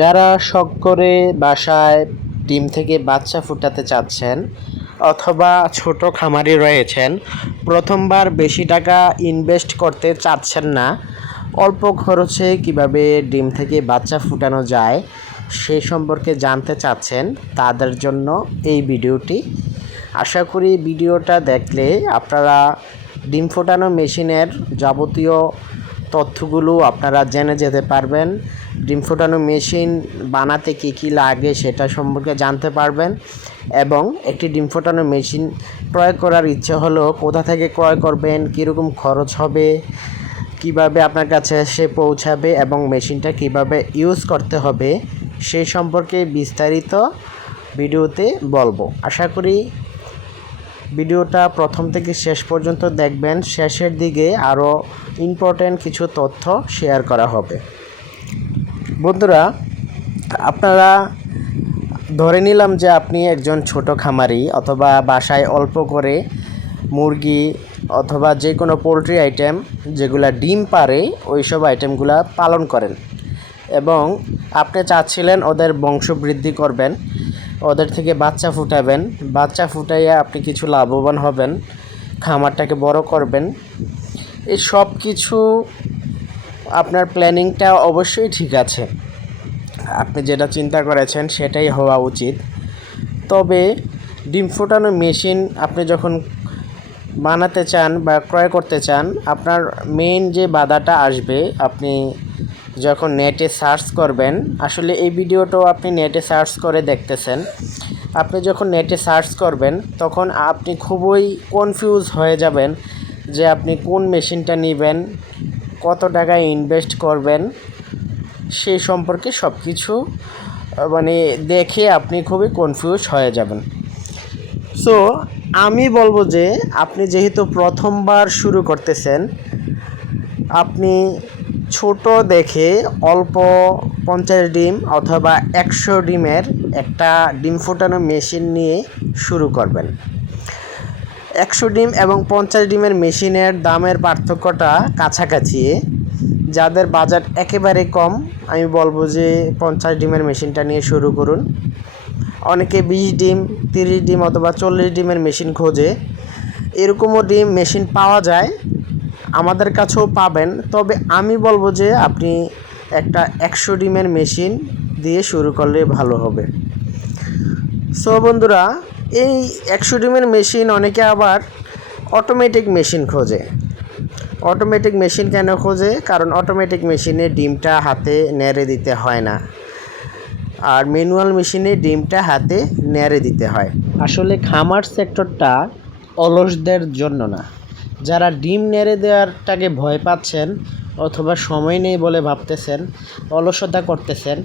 যারা শখ করে বাসায় ডিম থেকে বাচ্চা ফুটাতে চাচ্ছেন অথবা ছোট খামারি রয়েছেন, প্রথমবার বেশি টাকা ইনভেস্ট করতে চাচ্ছেন না, অল্প খরচে কীভাবে ডিম থেকে বাচ্চা ফুটানো যায় সেই সম্পর্কে জানতে চাচ্ছেন তাদের জন্য এই ভিডিওটি। আশা করি ভিডিওটা দেখলে আপনারা ডিম ফোটানো মেশিনের যাবতীয় তথ্যগুলো আপনারা জেনে যেতে পারবেন। ডিম ফোটানো মেশিন বানাতে কী কী লাগে সেটা সম্পর্কে জানতে পারবেন এবং একটি ডিম ফোটানো মেশিন ক্রয় করার ইচ্ছে হলো কোথা থেকে ক্রয় করবেন, কীরকম খরচ হবে, কীভাবে আপনার কাছে এসে পৌঁছাবে এবং মেশিনটা কীভাবে ইউজ করতে হবে সেই সম্পর্কে বিস্তারিত ভিডিওতে বলব। আশা করি ভিডিওটা প্রথম থেকে শেষ পর্যন্ত দেখবেন, শেষের দিকে আরও ইম্পর্ট্যান্ট কিছু তথ্য শেয়ার করা হবে। বন্ধুরা, আপনারা ধরে নিলাম যে আপনি একজন ছোট খামারি অথবা বাসায় অল্প করে মুরগি অথবা যে কোনো পোলট্রি আইটেম যেগুলা ডিম পারে ওই সব আইটেমগুলা পালন করেন এবং আপনি চাচ্ছিলেন ওদের বংশবৃদ্ধি করবেন, ওদের থেকে বাচ্চা ফুটাবেন, বাচ্চা ফুটাইয়া আপনি কিছু লাভবান হবেন, খামারটাকে বড় করবেন। এই সব কিছু আপনার প্ল্যানিংটা অবশ্যই ঠিক আছে। আপনি যেটা চিন্তা করেছেন সেটাই হওয়া উচিত। তবে ডিম ফোটানো মেশিন আপনি যখন বানাতে চান বা ক্রয় করতে চান, আপনার মেইন যে বাধাটা আসবে, আপনি যখন নেটে সার্চ করবেন, আসলে এই ভিডিওটাও আপনি নেটে সার্চ করে দেখতেছেন। আপনি যখন নেটে সার্চ করবেন, তখন আপনি খুবই কনফিউজ হয়ে যাবেন যে আপনি কোন মেশিনটা নেবেন কত টাকা ইনভেস্ট করবেন সেই সম্পর্কে সব কিছু মানে দেখে আপনি খুবই কনফিউজ হয়ে যাবেন। সো আমি বলব যে, আপনি যেহেতু প্রথমবার শুরু করতেছেন, আপনি ছোট দেখে অল্প পঞ্চাশ ডিম অথবা একশো ডিমের একটা ডিম ফোটানো মেশিন নিয়ে শুরু করবেন। একশো ডিম এবং পঞ্চাশ ডিমের মেশিনের দামের পার্থক্যটা কাছাকাছি। যাদের বাজার একেবারে কম, আমি বলব যে পঞ্চাশ ডিমের মেশিনটা নিয়ে শুরু করুন। অনেকে বিশ ডিম, তিরিশ ডিম অথবা চল্লিশ ডিমের মেশিন খোঁজে। এরকমও ডিম, মেশিন পাওয়া যায়, আমাদের কাছেও পাবেন। তবে আমি বলব যে আপনি একটা একশো ডিমের মেশিন দিয়ে শুরু করলে ভালো হবে। সো বন্ধুরা এই একশো ডিমের মেশিন অনেকে আবার অটোমেটিক মেশিন খোঁজে। অটোমেটিক মেশিন কেন খোঁজে? কারণ অটোমেটিক মেশিনে ডিমটা হাতে নেড়ে দিতে হয় না। আর ম্যানুয়াল মেশিনে ডিমটা হাতে নেড়ে দিতে হয়। আসলে খামার সেক্টরটা অলসদের জন্য না। যারা ডিম নেড়ে দেওয়ারটাকে ভয় পাচ্ছেন অথবা সময় নেই বলে ভাবতেছেন, অলসতা করতেছেন,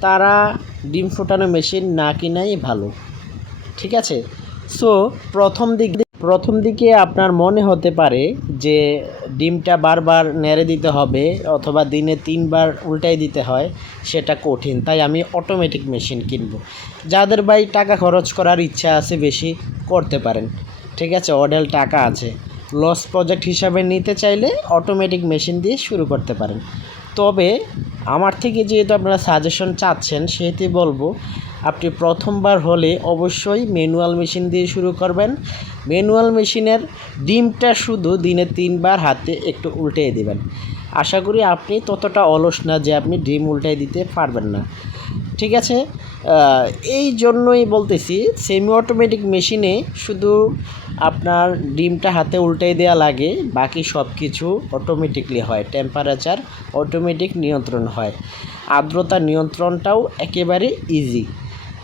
তারা ডিম ফোটানো মেশিন না কিনাই ভালো। ঠিক আছে? সো প্রথম দিক প্রথম দিকে আপনার মনে হতে পারে যে ডিমটা বারবার নেড়ে দিতে হবে অথবা দিনে তিনবার উল্টাই দিতে হয়, সেটা কঠিন। তাই আমি অটোমেটিক মেশিন কিনবো। যাদের ভাই টাকা খরচ করার ইচ্ছা আছে বেশি করতে পারেন। ঠিক আছে? অডেল টাকা আছে। লস প্রজেক্ট হিসাবে নিতে চাইলে অটোমেটিক মেশিন দিয়ে শুরু করতে পারেন। তবে আমার থেকে যেহেতু আপনারা সাজেশন চাচ্ছেন, সেহেতু বলব, আপনি প্রথমবার হলে অবশ্যই ম্যানুয়াল মেশিন দিয়ে শুরু করবেন। ম্যানুয়াল মেশিনের ডিমটা শুধু দিনে তিনবার হাতে একটু উল্টে দেবেন। আশা করি আপনি ততটা অলস না যে আপনি ডিম উল্টাই দিতে পারবেন না। ঠিক আছে? এই জন্যই বলতেছি সেমি অটোমেটিক মেশিনে শুধু আপনার ডিমটা হাতে উল্টাই দেওয়া লাগে, বাকি সব কিছু অটোমেটিকলি হয়। টেম্পারেচার অটোমেটিক নিয়ন্ত্রণ হয়। আর্দ্রতা নিয়ন্ত্রণটাও একেবারে ইজি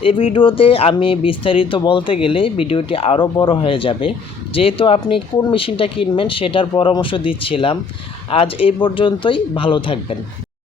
এই ভিডিওতে আমি বিস্তারিত বলতে গেলে ভিডিওটি আরও বড় হয়ে যাবে। যেহেতু আপনি কোন মেশিনটা কিনবেন সেটার পরামর্শ দিচ্ছিলাম। আজ এই পর্যন্তই, ভালো থাকবেন।